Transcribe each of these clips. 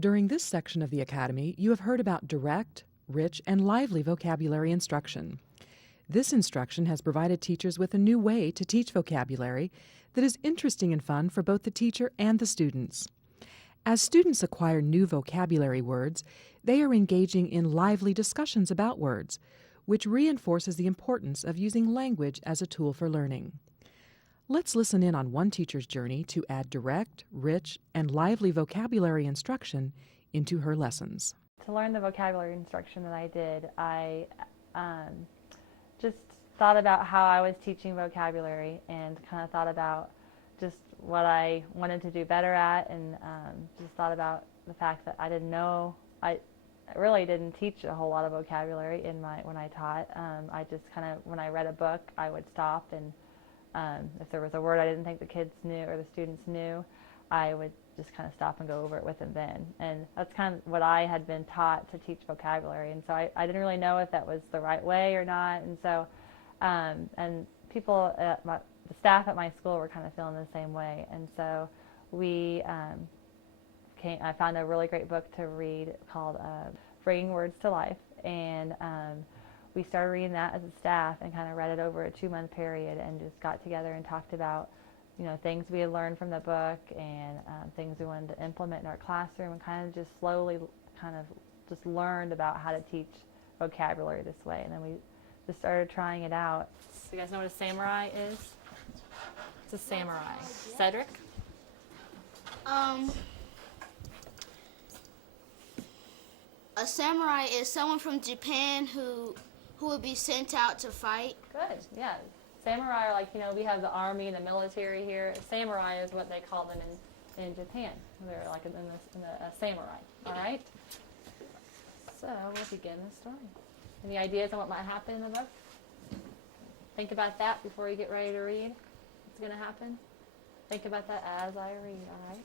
During this section of the Academy, you have heard about direct, rich, and lively vocabulary instruction. This instruction has provided teachers with a new way to teach vocabulary that is interesting and fun for both the teacher and the students. As students acquire new vocabulary words, they are engaging in lively discussions about words, which reinforces the importance of using language as a tool for learning. Let's listen in on one teacher's journey to add direct, rich, and lively vocabulary instruction into her lessons. To learn the vocabulary instruction that I did, I just thought about how I was teaching vocabulary and kind of thought about just what I wanted to do better at, and just thought about the fact that I didn't know, I really didn't teach a whole lot of vocabulary when I taught. I just kind of, when I read a book, I would stop, and if there was a word I didn't think the kids knew or the students knew, I would just kind of stop and go over it with them then. And that's kind of what I had been taught to teach vocabulary, and so I didn't really know if that was the right way or not. And so and people at the staff at my school were kind of feeling the same way, and so I found a really great book to read called Bringing Words to Life, and we started reading that as a staff and kind of read it over a 2-month period and just got together and talked about, you know, things we had learned from the book and things we wanted to implement in our classroom, and kind of just slowly kind of just learned about how to teach vocabulary this way. And then we just started trying it out. So you guys know what a samurai is? It's a samurai. Cedric? A samurai is someone from Japan who would be sent out to fight. Good, yeah. Samurai are like, you know, we have the army and the military here. Samurai is what they call them in Japan. They're like in a samurai, all right? So we'll begin the story. Any ideas on what might happen in the book? Think about that before you get ready to read. What's going to happen? Think about that as I read, all right?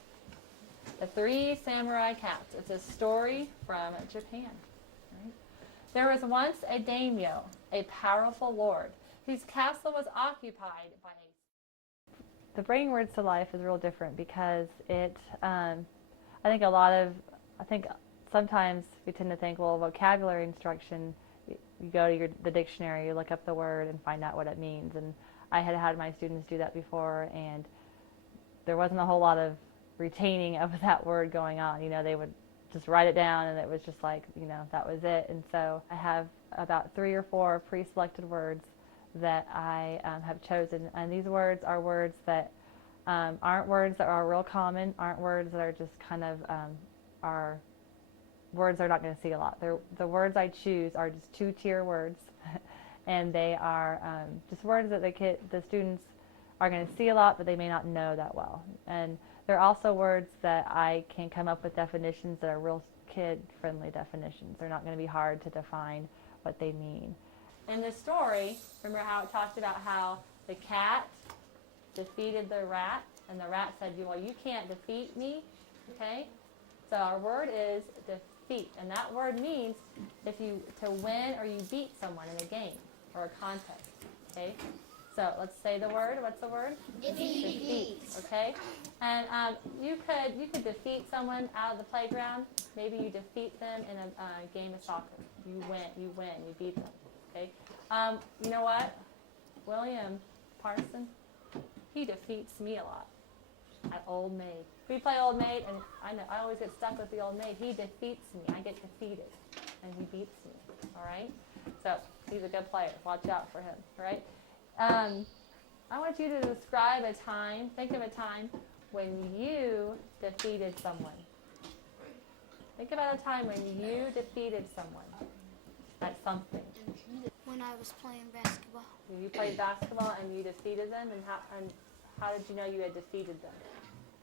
The Three Samurai Cats. It's a story from Japan. Right? There was once a daimyo, a powerful lord, whose castle was occupied by The Bringing Words to Life is real different because it, I think sometimes we tend to think, well, vocabulary instruction, you go to the dictionary, you look up the word and find out what it means. And I had had my students do that before, and there wasn't a whole lot of retaining of that word going on. You know, they would just write it down, and it was just like, you know, that was it. And so I have about 3 or 4 pre-selected words that I have chosen, and these words are words that aren't words that are real common, aren't words that are just kind of are words they're not going to see a lot. The words I choose are just 2-tier words, and they are just words that the students are going to see a lot, but they may not know that well. And they're also words that I can come up with definitions that are real kid-friendly definitions. They're not going to be hard to define what they mean. In the story, remember how it talked about how the cat defeated the rat, and the rat said, well, you can't defeat me, okay? So our word is defeat, and that word means to win or you beat someone in a game or a contest, okay? So let's say the word. What's the word? Defeat. Okay? And you could defeat someone out of the playground. Maybe you defeat them in a game of soccer. You win, you beat them. Okay? You know what? William Parson, he defeats me a lot at Old Maid. We play Old Maid, and I always get stuck with the Old Maid. He defeats me. I get defeated, and he beats me. All right? So he's a good player. Watch out for him. All right? I want you to describe a time, think of a time when you defeated someone. Think about a time when you defeated someone at something. When I was playing basketball. You played basketball and you defeated them, and how did you know you had defeated them?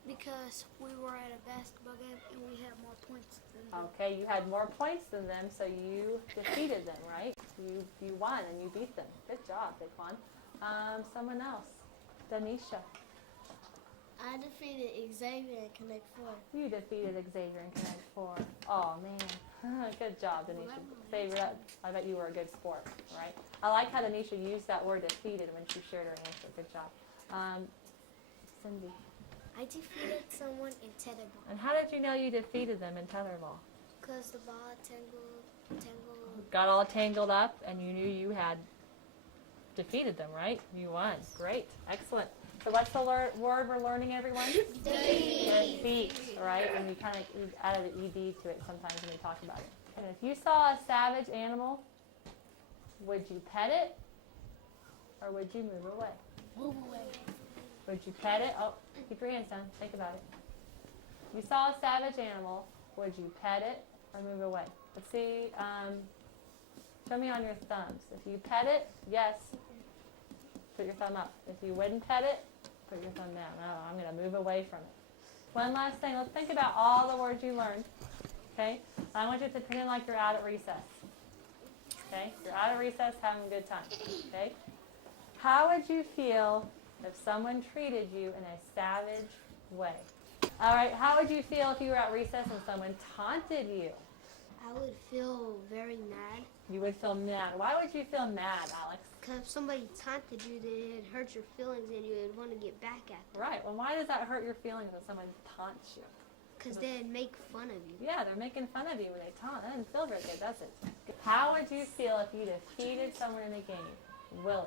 Because we were at a basketball game and we had more points than them. Okay, you had more points than them, so you defeated them, right? You won and you beat them. Good job, Daquan. Someone else. Danisha. I defeated Xavier in Connect 4. You defeated Xavier in Connect 4. Oh, man. Good job, Danisha. Xavier, I bet you were a good sport, right? I like how Danisha used that word defeated when she shared her answer. Good job. Cindy. I defeated someone in tetherball. And how did you know you defeated them in tetherball? Because the ball tangled. Got all tangled up and you knew you had defeated them, right? You won. Great. Excellent. So what's the word we're learning, everyone? Defeat. Right? And we kind of added an ED to it sometimes when we talk about it. And if you saw a savage animal, would you pet it or would you move away? Move away. Would you pet it? Oh, keep your hands down. Think about it. You saw a savage animal, would you pet it or move away? Let's see. Show me on your thumbs. If you pet it, yes, put your thumb up. If you wouldn't pet it, put your thumb down. No, I'm going to move away from it. One last thing. Let's think about all the words you learned. Okay? I want you to pretend like you're out at recess. Okay? You're out at recess having a good time. Okay? How would you feel if someone treated you in a savage way? All right, how would you feel if you were at recess and someone taunted you? I would feel very mad. You would feel mad. Why would you feel mad, Alex? Because if somebody taunted you, then it hurt your feelings and you would want to get back at them. Right. Well, why does that hurt your feelings when someone taunts you? Because they'd make fun of you. Yeah, they're making fun of you when they taunt. That doesn't feel very good, does it? How would you feel if you defeated someone in a game? Willie.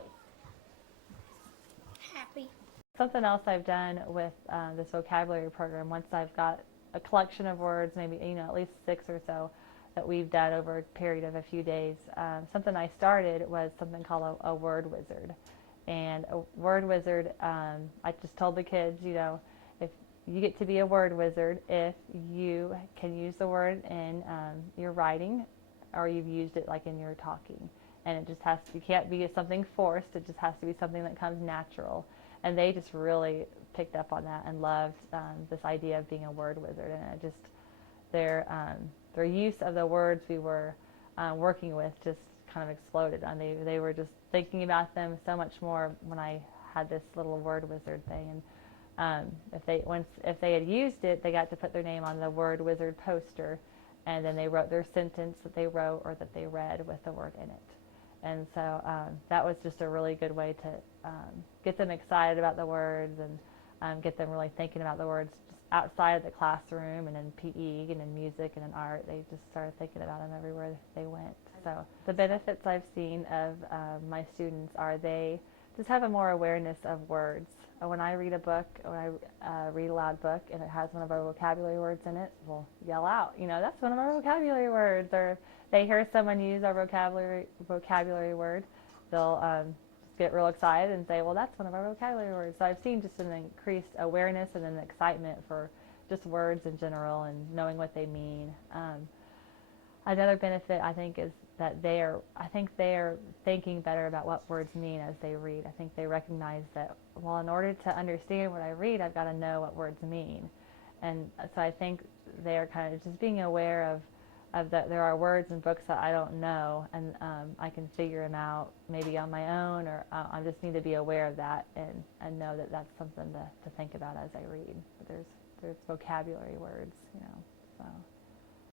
Happy. Something else I've done with this vocabulary program, once I've got a collection of words, maybe at least 6 or so, that we've done over a period of a few days. Something I started was something called a word wizard. And a word wizard, I just told the kids, if you get to be a word wizard if you can use the word in your writing or you've used it like in your talking. And it just you can't be something forced, it just has to be something that comes natural. And they just really picked up on that and loved this idea of being a word wizard. And it just, their use of the words we were working with just kind of exploded. And they were just thinking about them so much more when I had this little word wizard thing. And if they had used it, they got to put their name on the word wizard poster, and then they wrote their sentence that they wrote or that they read with the word in it. And so that was just a really good way to get them excited about the words and get them really thinking about the words just outside of the classroom and in PE and in music and in art. They just started thinking about them everywhere they went. So the benefits I've seen of my students are they just have a more awareness of words. When I read a book, when I read a loud book and it has one of our vocabulary words in it, we'll yell out, that's one of our vocabulary words. Or they hear someone use our vocabulary word, they'll get real excited and say, well, that's one of our vocabulary words. So I've seen just an increased awareness and an excitement for just words in general and knowing what they mean. Another benefit, I think, is that they are thinking better about what words mean as they read. I think they recognize that, well, in order to understand what I read, I've got to know what words mean. And so I think they are kind of just being aware of that there are words in books that I don't know, and I can figure them out maybe on my own, or I just need to be aware of that and know that that's something to think about as I read. But there's vocabulary words, so.